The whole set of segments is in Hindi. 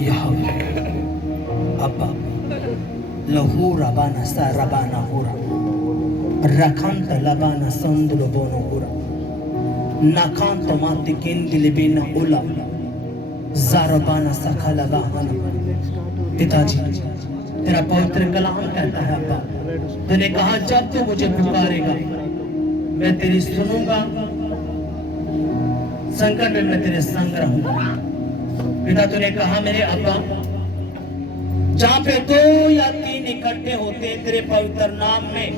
यहोवा अब्बा लहू रबाना सा रबाना हुरा रखंत लबाना संदुलो बोनो हुरा नकांत माति किंदिलिबिना उला ज़ारबाना सकलबाना। पिताजी, तेरा पवित्र कलाम कहता है अब्बा, तूने कहा जब तू मुझे पुकारेगा मैं तेरी सुनूंगा, संकट में मैं तेरे संग रहूंगा। पिता, तूने कहा मेरे अब्बा, जहां पे 2 या 3 इकट्ठे होते हैं तेरे पवित्र नाम में,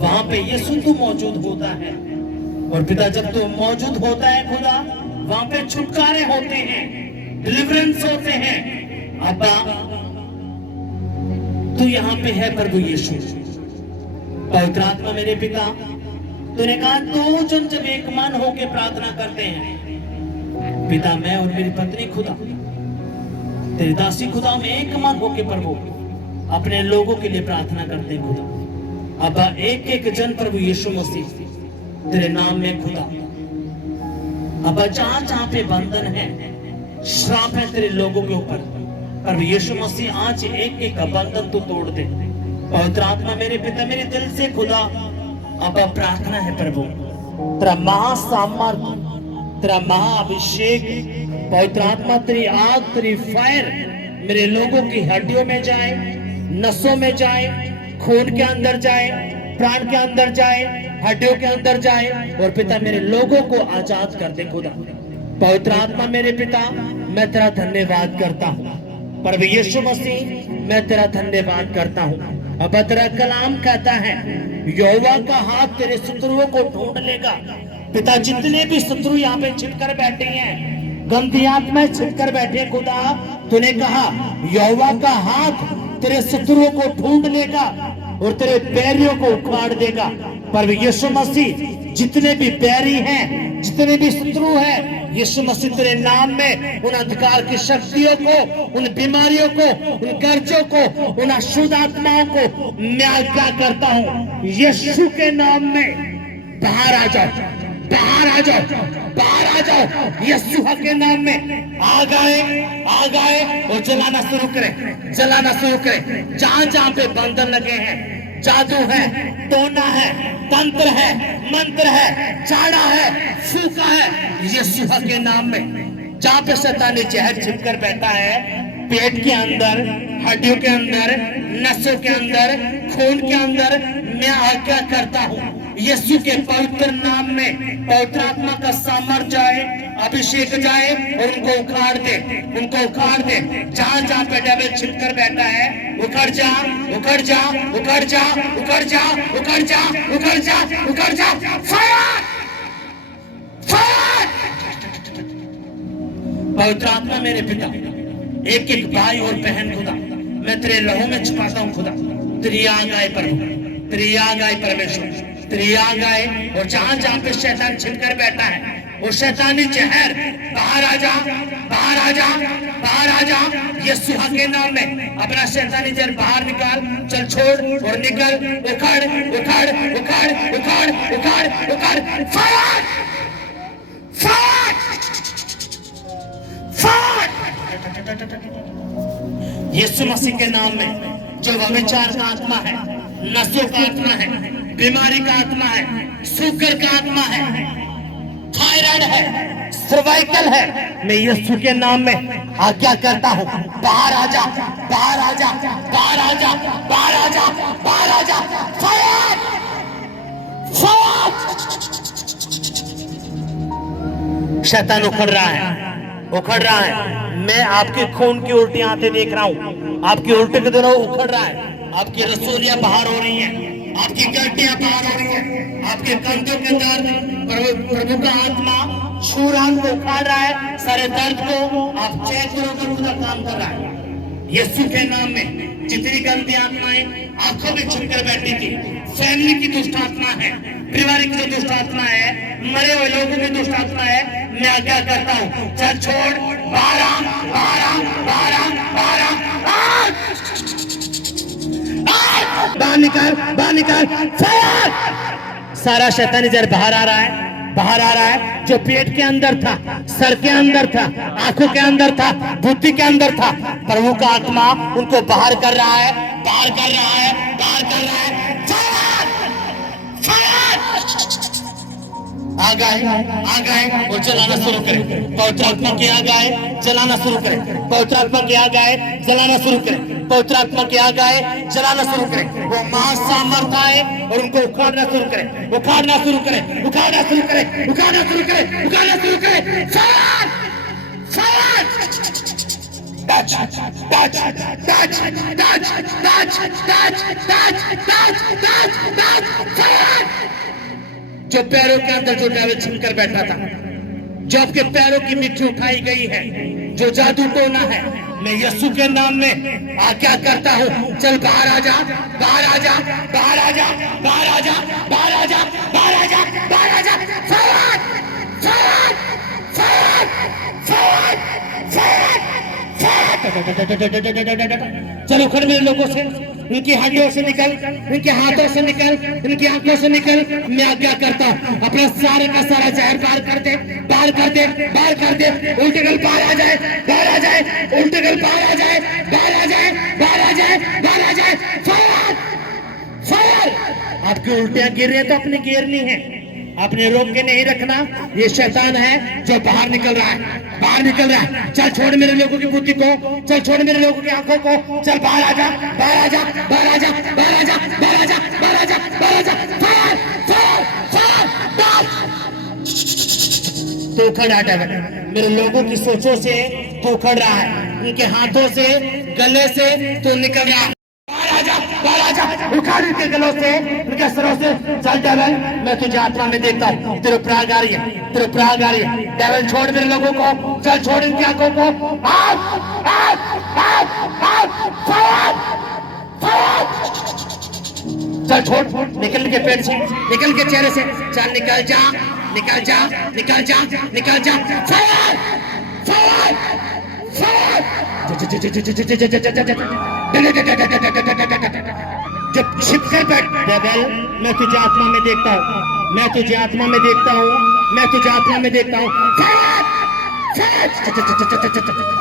वहां पे यीशु तू मौजूद होता है। और पिता, जब तू मौजूद होता है खुदा, वहां पे छुटकारे होते हैं, डिलीवरेंस होते हैं। अब्बा, तू यहाँ पे है प्रभु यीशु। पवित्र आत्मा मेरे पिता, तूने कहा 2 जन जब एक मन होके प्रार्थना करते हैं, पिता मैं और मेरी पत्नी खुदा, तेरी दासी खुदा, में एक मन होके प्रभु अपने लोगों के लिए प्रार्थना करते हैं खुदा। अब्बा, एक एक जन प्रभु यीशु मसीह तेरे नाम में खुदा, अब्बा जहां जहां पे बंधन है, श्राप है तेरे लोगों के ऊपर, प्रभु यीशु मसीह आज एक एक बंधन तू तोड़ दे। पवित्र आत्मा मेरे पिता, मेरे दिल से खुदा अब्बा प्रार्थना है प्रभु, तेरा महासामर्थ, तेरा महाअभिषेक, पवित्र आत्मा तेरी आग, तेरी फायर मेरे लोगों की हड्डियों में जाए, नसों में जाए, खून के अंदर जाए, प्राण के अंदर जाए, हड्डियों के अंदर जाए, और पिता मेरे लोगों को आजाद कर दे खुदा। पवित्र आत्मा मेरे पिता, मैं तेरा धन्यवाद करता हूँ प्रभु यीशु मसीह, मैं तेरा धन्यवाद करता हूँ। अब तेरा कलाम कहता है यहोवा का हाथ तेरे शत्रुओं को ढूंढ लेगा। पिता, जितने भी शत्रु यहाँ पे छिपकर बैठे हैं, गंदी आत्माएं छिपकर बैठे, खुदा तूने कहा यहोवा का हाथ तेरे शत्रुओं को ढूंढ लेगा और तेरे बैरियों को उखाड़ देगा। पर यीशु मसीह, जितने भी बैरी हैं, जितने भी शत्रु हैं, यीशु मसीह तेरे नाम में उन अंधकार की शक्तियों को, उन बीमारियों को, उन कर्जों को, उन अशुद्ध आत्माओं को मैं आज्ञा करता हूँ, यीशु के नाम में बाहर आ जाओ, बाहर आ जाओ, बाहर आ जाओ, यीशु के नाम में आ गए और जलाना शुरू करें, जलाना शुरू करें। जहां जहां पे बंधन लगे हैं, जादू है, टोना है, तंत्र है, मंत्र है, चाड़ा है, फूका है, यीशु के नाम में। जहां पे शैतानी जहर छिपकर बैठा है, पेट के अंदर, हड्डियों के अंदर, नसों के अंदर, खून के अंदर, मैं आज्ञा करता हूँ यीशु के पवित्र नाम में पवित्र आत्मा का सामर्थ जाए, अभिषेक जाए और उनको उखाड़ दे, उनको उखाड़ दे। जहां जहां पे डेविल छिपकर बैठा है, उखड़ जा, उखड़ जा, उखड़ जा, उखड़ जा, उखड़ जा, उखड़ जा, उखड़ जा। Fire, fire. पवित्र आत्मा मेरे पिता, एक एक भाई और बहन खुदा मैं तेरे लहू में छुपाता हूँ खुदा। तेरी आग आए प्रभु, तेरी आग आए परमेश्वर, तेरी आग आए, और जहां जहां पे शैतान छिपकर बैठा है, वो शैतानी जहर बाहर आ जा, बाहर आ जा, बाहर आ जा, यीशु के नाम में अपना शैतानी जहर बाहर निकाल। चल छोड़ और निकल, उखड़, उखड़, उखड़, उखड़, उखड़, उखड़। Fire, fire, fire. Yeshu Masih के नाम में जो व्यभिचार का आत्मा है, नशों का आत्मा है, बीमारी का आत्मा है, शुगर का आत्मा है, थायराइड है, सर्वाइकल है, मैं यीशु के नाम में आज्ञा करता हूँ, बाहर आ जा, बाहर आ जा, बाहर आ जा, बाहर आ जा, बाहर आ जा। Fire, fire. शैतान उखड़ रहा है, उखड़ रहा है। मैं आपके खून की उल्टियां आते देख रहा हूँ, आपकी उल्टे के दोनों उखड़ रहा है, आपकी रसोलियां बाहर हो रही हैं, आपकी गड्डियां बाहर हो रही हैं, आपके कंधों के दर्द, प्रभु का आत्मा छूरान को उखाड़ रहा है, सारे दर्द को आप चेक करोगे, खुदा काम कर रहा है। यीशु के नाम में जितनी गंदी आत्माएं आंखों में छुपकर बैठी थी, फैमिली की दुष्ट आत्मा है, परिवार की जो दुष्ट आत्मा है, मरे हुए लोगों की दुष्ट आत्मा है, मैं आज्ञा करता हूँ, चल छोड़, बाहर आ, बाहर आ, बाहर आ, बाहर आ, बाहर निकाल, बाहर निकाल। फायर। सारा शैतानी जहर बाहर आ रहा है, बाहर आ रहा है। जो पेट के अंदर था, सर के अंदर था, आंखों के अंदर था, बुद्धि के अंदर था, प्रभु का आत्मा उनको बाहर कर रहा है, बाहर कर रहा है, बाहर कर रहा है। आ गए और जलाना शुरू करें। पवित्र आत्मा के आ गए, जलाना शुरू करें। पवित्र आत्मा के आ गए, जलाना शुरू करें। पवित्र आत्मा के आ गए, जलाना शुरू करें। वो महासामर्थ आए और उनको उखाड़ना शुरू करें, उखाड़ना शुरू करें, उखाड़ना शुरू करें, उखाड़ना शुरू करें, उखाड़ना शुरू करें। Fire! Fire! Touch touch touch touch touch touch touch touch touch fire! जो पैरों के अंदर जो डेविल छिपकर बैठा था, जो आपके पैरों की मिट्टी उठाई गई है, जो जादू टोना है, मैं यीशु के नाम में आज्ञा करता हूँ, चल बाहर आ जा, बाहर आ जा, बाहर आ जा, बाहर आ जा, बाहर आ जा, बाहर आ जा, बाहर आ जा। Fire! Fire! Fire! Fire! Fire! चलो खड़े मेरे लोगों से, इनकी हड्डियों से निकल, इनके हाथों से निकल, इनकी आंखों से निकल। मैं आज्ञा करता हूँ, अपना सारे का सारा जहर बाहर कर दे, बाहर कर दे, बाहर कर दे। उल्टे गल बाहर आ जाए, बाहर आ जाए, उल्टे गल बाहर आ जाए, बाहर आ जाए, बाहर आ जाए, बाहर आ जाए। फायर! फायर! आपकी उल्टियां गिर रही है तो अपनी गिरनी है, अपने रोक के नहीं रखना। ये शैतान है जो बाहर निकल रहा है, बाहर निकल रहा है। चल छोड़ मेरे लोगों की बुद्धि को, चल छोड़ मेरे लोगों की आंखों को, चल बाहर आ जा, बाहर आ जा, बाहर आ जा, बाहर आ जा, बाहर आ जा, बाहर आ जा, बाहर आ जा। फायर! फायर! फायर! तो खड़ा डेविल मेरे लोगों की सोचों से तो खड़ रहा है, उनके हाथों से, गले से तो निकल रहा है। बाहर आ जा, उखाड़ के गलों से, उनके सरों से। चल डेविल, मैं तुझे आत्मा में देखता हूँ, तेरे प्राग आ रही है, तेरे प्राग आ रही है। डेविल छोड़ मेरे लोगों को, चल छोड़ इनकी आंखों को। चल छोड़, निकल के पेट से, निकल के चेहरे से, चल निकल जा, निकल जा, निकल जा, निकल जा। फायर! फायर! फायर! जब छिपकर बैठ डेविल, मैं तुझे आत्मा में देखता हूँ, मैं तुझे आत्मा में देखता हूँ, मैं तुझे आत्मा में देखता हूँ।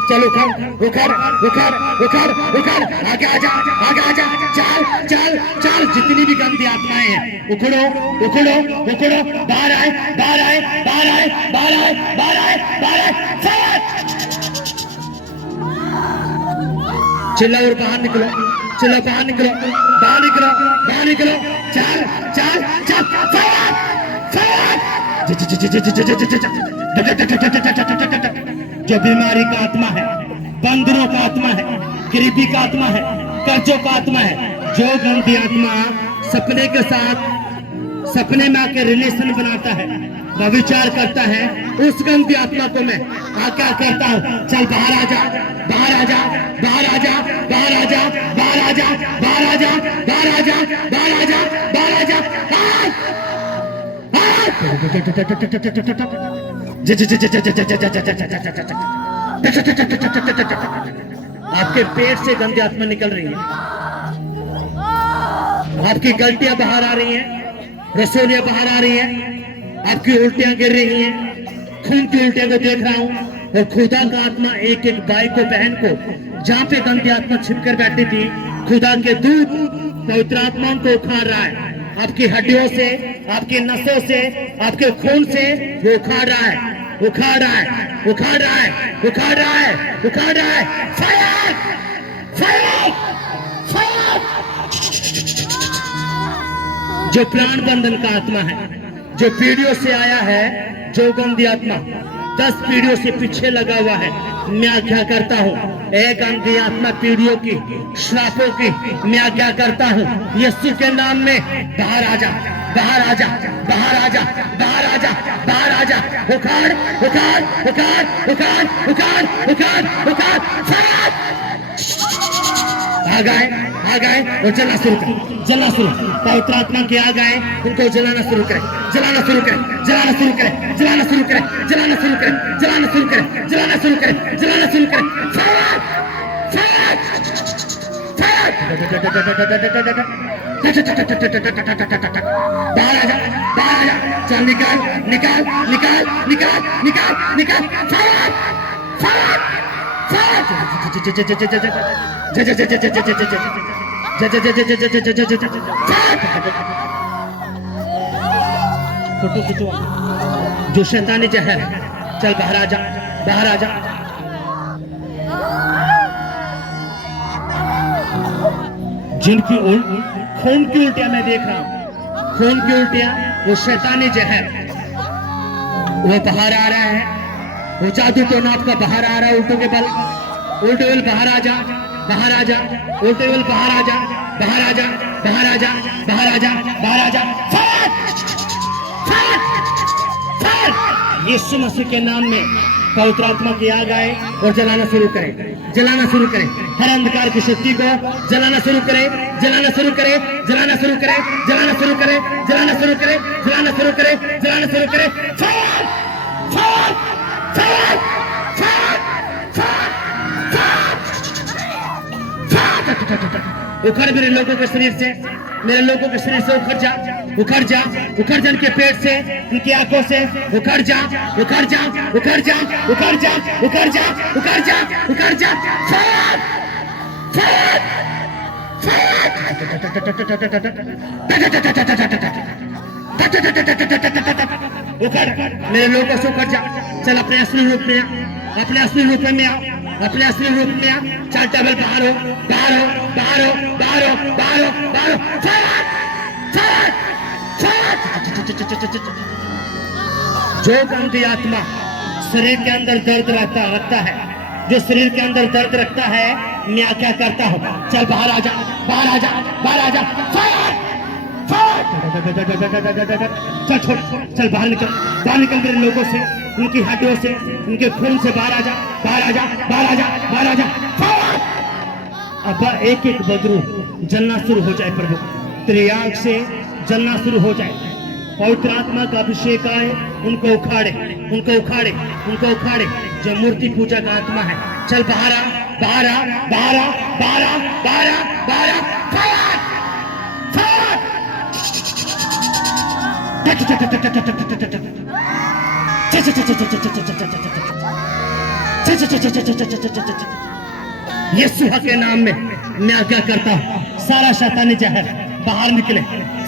चल उखड़ उखड़ उखड़ उखड़ उखड़, आगे आजा, आगे आजा। चल चल चल, जितनी भी गंदी आत्माएं हैं उखड़ो उखड़ो उखड़ो, बाहर आए, बाहर आए, बाहर आए, बाहर आए, बाहर आए, बाहर आए। फायर! चिल्ला और बाहर निकलो, चिल्ला बाहर निकलो, बाहर निकलो, बाहर निकलो। चल चल चल। फायर! फायर! जो बीमारी का आत्मा है, बंदरों का आत्मा है, गरीबी का आत्मा है, कर्जों का आत्मा है, जो गंदी आत्मा सपने के साथ, सपने में आकर रिलेशन बनाता है, व्यभिचार करता है, उस गंदी आत्मा को मैं आज्ञा करता हूँ, चल बाहर आ जा, बाहर आ जा, बाहर आ जा, बाहर आ जा, बाहर आ जा, बाहर आ जा, बाहर आ जा, बाहर आ जा, बाहर आ जा। आपके पेट से गंदी आत्मा निकल रही है, आपकी गलतियां बाहर आ रही हैं, रसोलियां बाहर आ रही हैं, आपकी उल्टियां गिर रही हैं, खून की उल्टियां को देख रहा हूं। और खुदा का आत्मा एक एक भाई को, बहन को, जहां पे गंदी आत्मा छिपकर बैठी थी, खुदा के दूत पवित्र आत्मा को उखाड़ रहा है, आपकी हड्डियों से, आपकी नसों से, आपके खून से वो उखाड़ रहा है, उखाड़ रहा है, उखाड़ रहा है, उखाड़ रहा है, उखाड़ रहा है। फायर! फायर! फायर! जो प्राण बंधन का आत्मा है, जो पीढ़ियों से आया है, जो गंदी आत्मा 10 पीढ़ियों से पीछे लगा हुआ है, मैं आज्ञा करता हूँ, एक गंदी आत्मा पीढ़ियों की, श्रापों की, मैं आज्ञा करता हूँ, यीशु के नाम में बाहर आ जा, बाहर आ जा, बाहर आ जा, बाहर आ जा, बाहर आ जा। उखाड़ उखाड़ उखाड़ उखाड़ उखाड़ उखाड़ उखाड़। फायर! आ गए और जलना शुरू करें, जलना शुरू। पवित्र आत्मा के आ गए, उनको जलाना शुरू करें, जलाना शुरू करें, जलाना शुरू करें, जलाना शुरू करें, जलाना शुरू करें, जलाना शुरू करें, जलाना शुरू करें, जलाना शुरू करें। फायर! फायर! फायर! बाहर आ जा, बाहर आ जा, चल निकाल निकाल निकाल निकाल निकाल निकाल, फॉरवर्ड फॉरवर्ड फोटो खिंचो। जो शैतानी जहर है, चल बाहर आ जा, बाहर आ जा। जिनकी खून की उल्टियां मैं देख रहा हूं, खून की उल्टियां, वो शैतानी जहर वो बाहर आ रहा है, वो जादू टोना का बाहर आ रहा है। उल्टो के बल, उल्टे बल बाहर आ जा, बाहर आ जा, उल्टे बल बाहर आ जा, बाहर आ जा, बाहर आ जा, बाहर आ जा, बाहर आ जा। यीशु मसीह के नाम में पवित्र आत्मा की आग आए और जलाना शुरू करें, जलाना शुरू करें। हर अंधकार की शक्ति को जलाना शुरू करें, जलाना शुरू करें, जलाना शुरू करें, जलाना शुरू करें, जलाना शुरू करें, जलाना शुरू करें, जलाना शुरू करें। Fire fire fire fire fire, उखड़ मेरे लोगों के शरीर से, मेरे लोगों के शरीर से उखड़ जा, उखड़ जा, उखड़ जा उनके पेट से, उनकी आंखों से, उखड़ जा, उखड़ जा, उखड़ जा, उखड़ जा, उखड़ जा, उखड़ जा, उखड़ जा। फायर फायर फायर, उखड़ मेरे लोगों से उखड़ जा। चल अपने असली रूप में आ, अपने असली रूप में आ, अपने असली रूप में आ। चल टेबल बाहर हो, बाहर हो, बाहर हो, बाहर हो, बाहर हो, बाहर हो। फायर फायर फायर, जो गंदी आत्मा शरीर के अंदर दर्द रखता है, जो शरीर के अंदर दर्द रखता है, मैं क्या करता हूँ? चल बाहर आ जा, बाहर आ जा, बाहर आ जा। फायर फायर, चल छोड़, चल बाहर निकल, बाहर निकल मेरे लोगों से, उनकी हड्डियों से, उनके खून से बाहर आ जा, बाहर आ जा, बाहर आ जा, बाहर आ जा। फायर, अब एक एक बदरू जलना शुरू हो जाए प्रभु, तेरी आंख से जलना शुरू हो जाए। पवित्र आत्मा का अभिषेक आए, उनको उखाड़े, उनको उखाड़े, उनको उखाड़े। जो मूर्ति पूजा का आत्मा है, चल बाहर आ, बाहर आ, बाहर आ, बाहर आ, बाहर आ, बाहर आ। फायर फायर, यीशु के नाम में मैं क्या करता हूँ? सारा शैतानी जहर बाहर निकले,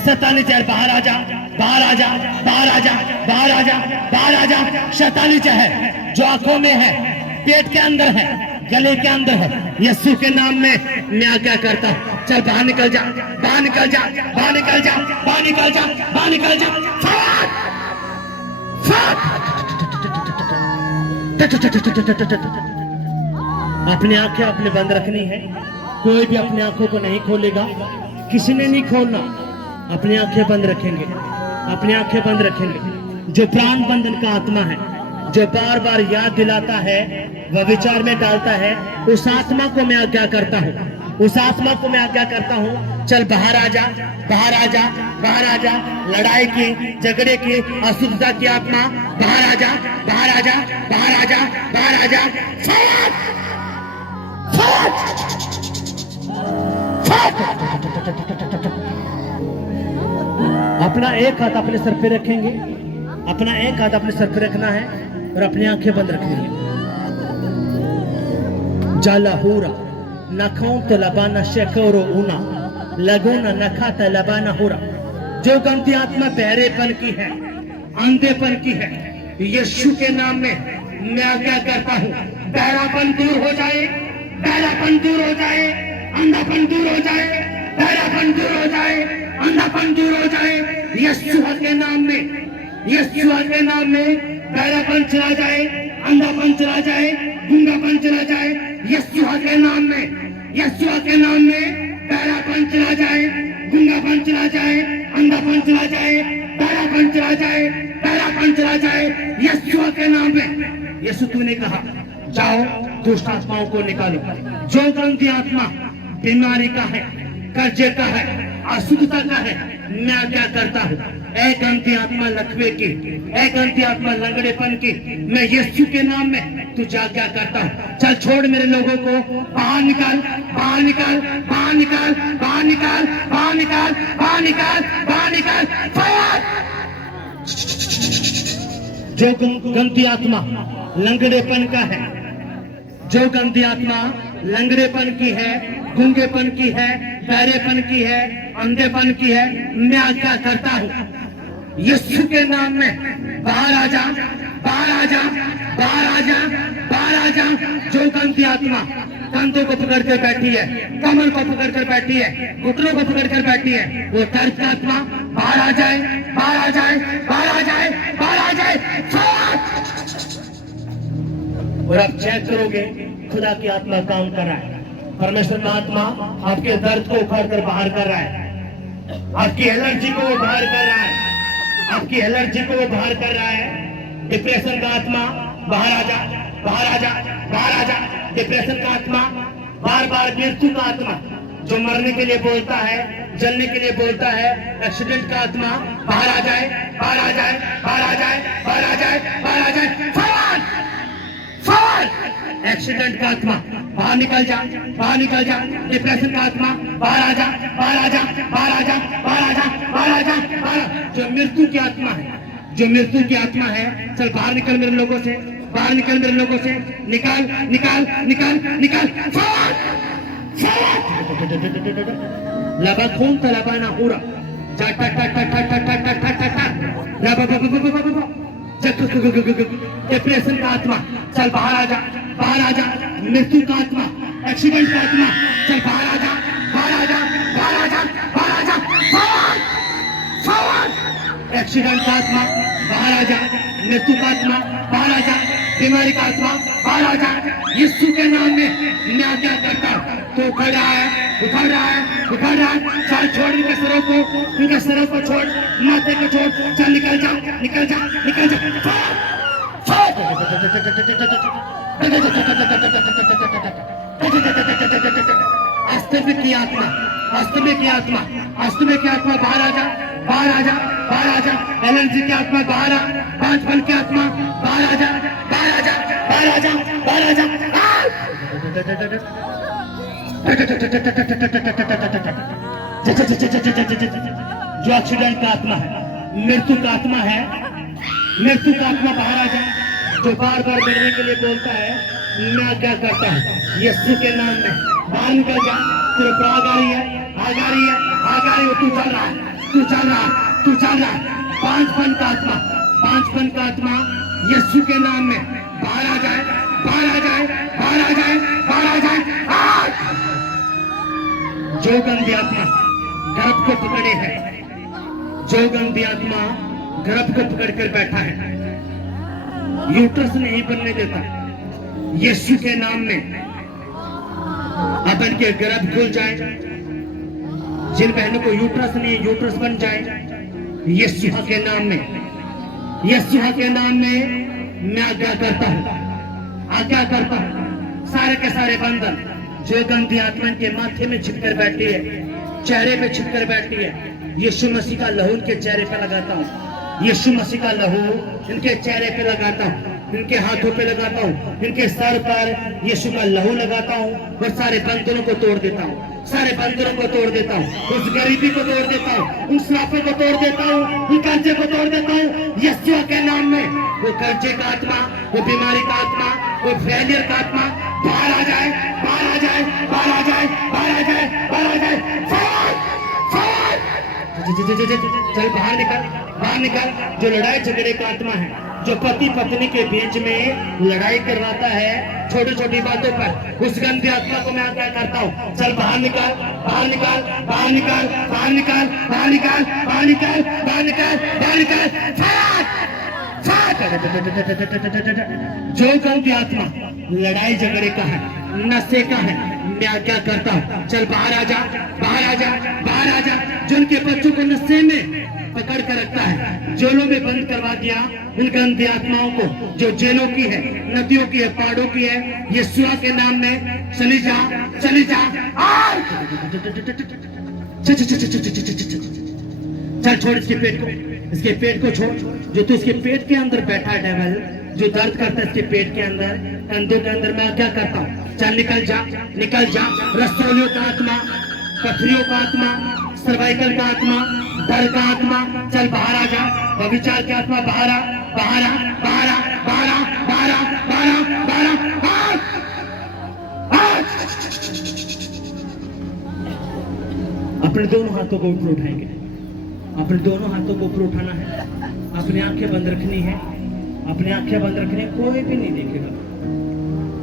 शैतानी जहर बाहर आ जा, बाहर आ जा, बाहर आ जा, बाहर आ जा, बाहर आ जा। शैतानी जहर जो आंखों में है, पेट के अंदर है, गले के अंदर है, यीशु के नाम में मैं क्या करता हूँ? चल बाहर निकल जा, बाहर निकल जा, बाहर निकल जा, बाहर निकल जा, बाहर निकल जा। फायर फायर, अपनी आंखें अपने बंद रखनी है। कोई भी अपनी आंखों को नहीं खोलेगा, किसी ने नहीं खोलना। अपनी आंखें बंद रखेंगे, अपनी आंखें बंद रखेंगे। जो प्राण बंधन का आत्मा है, जो बार बार याद दिलाता है, वह विचार में डालता है, उस आत्मा को मैं आज्ञा करता हूँ, उस आत्मा को मैं आज्ञा करता हूँ। चल बाहर आ जा, बाहर आ जा, बाहर आ जा। लड़ाई की, झगड़े की, अशुद्धता की आत्मा बाहर आ जा, बाहर आ जा, बाहर आ जा, बाहर आ जा। फायर फायर फायर, अपना एक हाथ अपने सर पे रखेंगे, अपना एक हाथ अपने सर पे रखना है और अपनी आंखें बंद रखनी है। जालाहूरा नखों तो लबाना शेखोरो ऊना लगोना नखा तो लबाना होरा। जो गंदी आत्मा बहरेपन की है, अंधेपन की है, यीशु के नाम में मैं क्या करता हूँ? बहरापन दूर हो जाए, बहरापन दूर हो जाए, अंधापन दूर हो जाए, बहरापन दूर हो जाए, अंधापन दूर हो जाए। यीशु के नाम में, यीशु के नाम में बहरापन चला जाए, अंधापन चला जाए, गूंगापन चला जाए। यीशु के नाम में, यीशु के नाम में बहरापन चला जाए, गूंगापन चला जाए, अंधापन चला जाए, बहरापन चला जाए, बहरापन चला जाए। यीशु के नाम में। यीशु तूने कहा जाओ दुष्ट आत्माओं को निकालो। जो गंदी आत्मा बीमारी का है, कर्जे का है, अशुद्धता का है, मैं क्या करता हूँ? ए गंदी आत्मा लकवे की, ए गंदी आत्मा लंगड़ेपन की, मैं यीशु के नाम में तुझे आज्ञा करता हूँ, चल छोड़ मेरे लोगों को, बाहर निकाल, बाहर निकाल, बाहर निकाल, बाहर निकाल, बाहर निकाल, बाहर निकाल, बाहर निकाल, फायर! जो गंदी आत्मा लंगड़ेपन का है, जो गंदी आत्मा लंगड़ेपन की है, गूंगेपन की है, बहरेपन की है, अंधेपन की है, मैं आज्ञा करता हूँ यीशु के नाम में बाहर आ जा, बाहर आ जा, बाहर आ जा, बाहर आ जा। जो गंदी आत्मा कंधों को पकड़ कर बैठी है, कमर को पकड़ कर बैठी है, घुटनों को पकड़ कर बैठी है, वो दर्द का आत्मा बाहर आ जाए, बाहर आ जाए, बाहर आ जाए, बाहर आ जाए। और आप चेक करोगे खुदा की आत्मा काम कर रहा है, परमेश्वर का आत्मा आपके दर्द को उखाड़ कर बाहर कर रहा है, आपकी एलर्जी को वो बाहर कर रहा है, आपकी एलर्जी को वो बाहर कर रहा है। डिप्रेशन का आत्मा बाहर आ जा, बाहर आ जा, बाहर आ जा। डिप्रेशन का आत्मा, बार बार मृत्यु का आत्मा जो मरने के लिए बोलता है, जलने के लिए बोलता है, एक्सीडेंट का आत्मा बाहर आ जाए, बाहर आ जाए, बाहर आ जाए, बाहर आ जाए, बाहर आ जाए। फौरन फौरन एक्सीडेंट का आत्मा बाहर निकल जा, बाहर निकल जा। डिप्रेशन का आत्मा बाहर आ जा, बाहर आ जा, बाहर आ जा, बाहर आ जा, बाहर आ जा, बाहर। जो मृत्यु की आत्मा है, जो मृत्यु की आत्मा है, चल बाहर निकल मेरे लोगों से, बाहर निकल मेरे लोगों से, निकाल, निकाल, निकाल, निकाल। लबा खून तलबा ना पूरा डिप्रेशन का आत्मा चल बाहर आ जा, बाहर आ जा। मृत्यु का आत्मा, एक्सीडेंट का आत्मा चल बाहर आ जा, बाहर आ जा, बाहर आ जा, बाहर आ जा। एक्सीडेंट का आत्मा बाहर आ जा, मृत्यु का आत्मा बाहर आ जा, बीमारी का आत्मा बाहर आ जा। यीशु के नाम में मैं आज्ञा करता हूं। तो उखड़ रहा है, उखड़ रहा है, उखड़ रहा है। चल छोड़ इनके सरों को, इनके सरों को छोड़, माथे को छोड़, चल निकल जा, निकल जा, निकल जा। अस्तमे की आत्मा, अस्तमे की आत्मा, अस्तमे की आत्मा बाहर आ जा, बाहर आ जा, बाहर आ जा। एलर्जी की आत्मा बाहर आ, पांच फल की आत्मा बाहर आ जा, बाहर आ जा, बाहर आ जा, बाहर आ जा। जो एक्सीडेंट का आत्मा है, मृत्यु का आत्मा है, मृत्यु का आत्मा बाहर आ जा। जो बार बार बढ़ने के लिए बोलता है, मैं क्या करता हूँ यीशु के नाम में बाहर निकल जा। तेरे को आ रही है, आ रही है, आ रही है। तू चल रहा है, तू चल रहा है, तू चल रहा है। पांच फन का आत्मा, पांच फन का आत्मा यीशु के नाम में बाहर आ जाए, बाहर आ जाए, बाहर आ जाए, बाहर आ जाए। जो गंदी आत्मा गर्भ को पकड़े है, जो गंदी आत्मा गर्भ को पकड़ कर बैठा है, यूट्रस नहीं बनने देता, यीशु के नाम में अब इनके गर्भ खुल जाए। जिन बहनों को यूट्रस नहीं, यूट्रस बन जाए यीशु के नाम में, यीशु के नाम में मैं आज्ञा करता हूं, आज्ञा करता हूं। सारे के सारे बंधन जो गंदी आत्मा के माथे में छिपकर बैठी है, चेहरे पे छिपकर बैठी है, यीशु मसीह का लहू इनके चेहरे पे लगाता हूं, यीशु मसीह का लहू इनके चेहरे पे लगाता हूं, इनके हाथों पे लगाता हूं, इनके सर पर यीशु का लहू लगाता हूं और सारे बंधनों को तोड़ देता हूं, सारे बंधनों को तोड़ देता हूं, उस गरीबी को तोड़ देता हूं, उन श्रापों को तोड़ देता हूं, उन कर्जे को तोड़ देता हूं यीशु के नाम में। वो कर्जे का आत्मा, वो बीमारी का आत्मा, वो फेलियर का आत्मा बाहर आ जाए, बाहर आ जाए, बाहर आ जाए, बाहर आ जाए, बाहर आ जाए। चल बाहर निकल, बाहर निकल। जो लड़ाई झगड़े का आत्मा है, जो पति पत्नी के बीच में लड़ाई करवाता है छोटी छोटी बातों पर, उस गंदी आत्मा को मैं क्या करता हूँ, चल बाहर निकाल, बाहर निकाल, बाहर निकाल, बाहर निकाल, बाहर निकाल, बाहर निकाल, बाहर निकाल, बाहर निकाल। जो गंदी आत्मा लड़ाई झगड़े का है, नशे का है, मैं क्या करता हूँ, चल बाहर आ जा, बाहर आ जा, बाहर आ जा। जो उनके बच्चों को नशे में पकड़ कर रखता है, जेलों में बंद करवा दिया उन गंदी आत्माओं को, जो जेलों की है, नदियों की है, पहाड़ों की है, यीशु के नाम में चली जा, चली जा। चल छोड़ इसके पेट को, इसके पेट को छोड़। जो तू इसके पेट के अंदर बैठा है डेविल, जो दर्द करता है इसके पेट के अंदर, कंधों के अंदर, मैं क्या करता हूँ, चल निकल जा, निकल जा। रसोलियों का आत्मा, पथरियों का आत्मा, सर्वाइकल का आत्मा, डर का आत्मा, चल बाहर आ जा। व्यभिचार की आत्मा बाहर आ, बाहर आ, बाहर आ, बाहर आ, बाहर आ, बाहर आ, बाहर आ। अपने दोनों हाथों को ऊपर उठाएंगे, अपने दोनों हाथों को ऊपर उठाना है, अपनी आंखें बंद रखनी है, अपनी आंखें बंद रखनी, कोई भी नहीं देखेगा।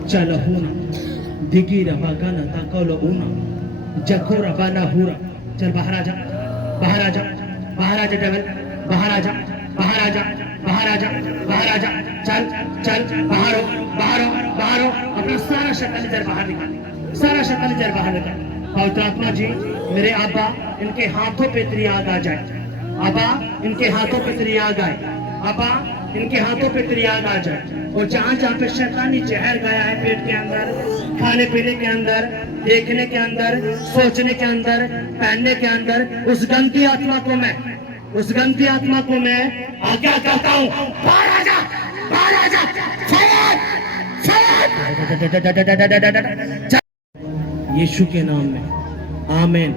चल होना दिगी रबा गाना ताकौलो ऊना जखो रबाना हुरा। चल बाहर आ जा, बाहर आ जा, बाहर आ जा डेविल, बाहर आ जा, बाहर आ जा, बाहर आ जा, बाहर आ जा। चल चल बाहर हो, बाहर हो, बाहर हो। अपना सारा शक्ल इधर बाहर निकाल, सारा शक्ल इधर बाहर निकाल। पवित्र आत्मा जी, मेरे आबा, इनके हाथों पे तेरी आग आ जाए। आबा, इनके हाथों पे तेरी आग आए। आबा, इनके हाथों पे तेरी आग आ जाए। और जहां जहां पे शैतानी जहर गया है पेट के अंदर, खाने पीने के अंदर, देखने के अंदर, सोचने के अंदर, पहनने के अंदर, उस गंदी आत्मा को मैं, उस गंदी आत्मा को मैं आज्ञा करता हूं, बाहर आ जा, बाहर आ जा। यीशु के नाम में आमीन।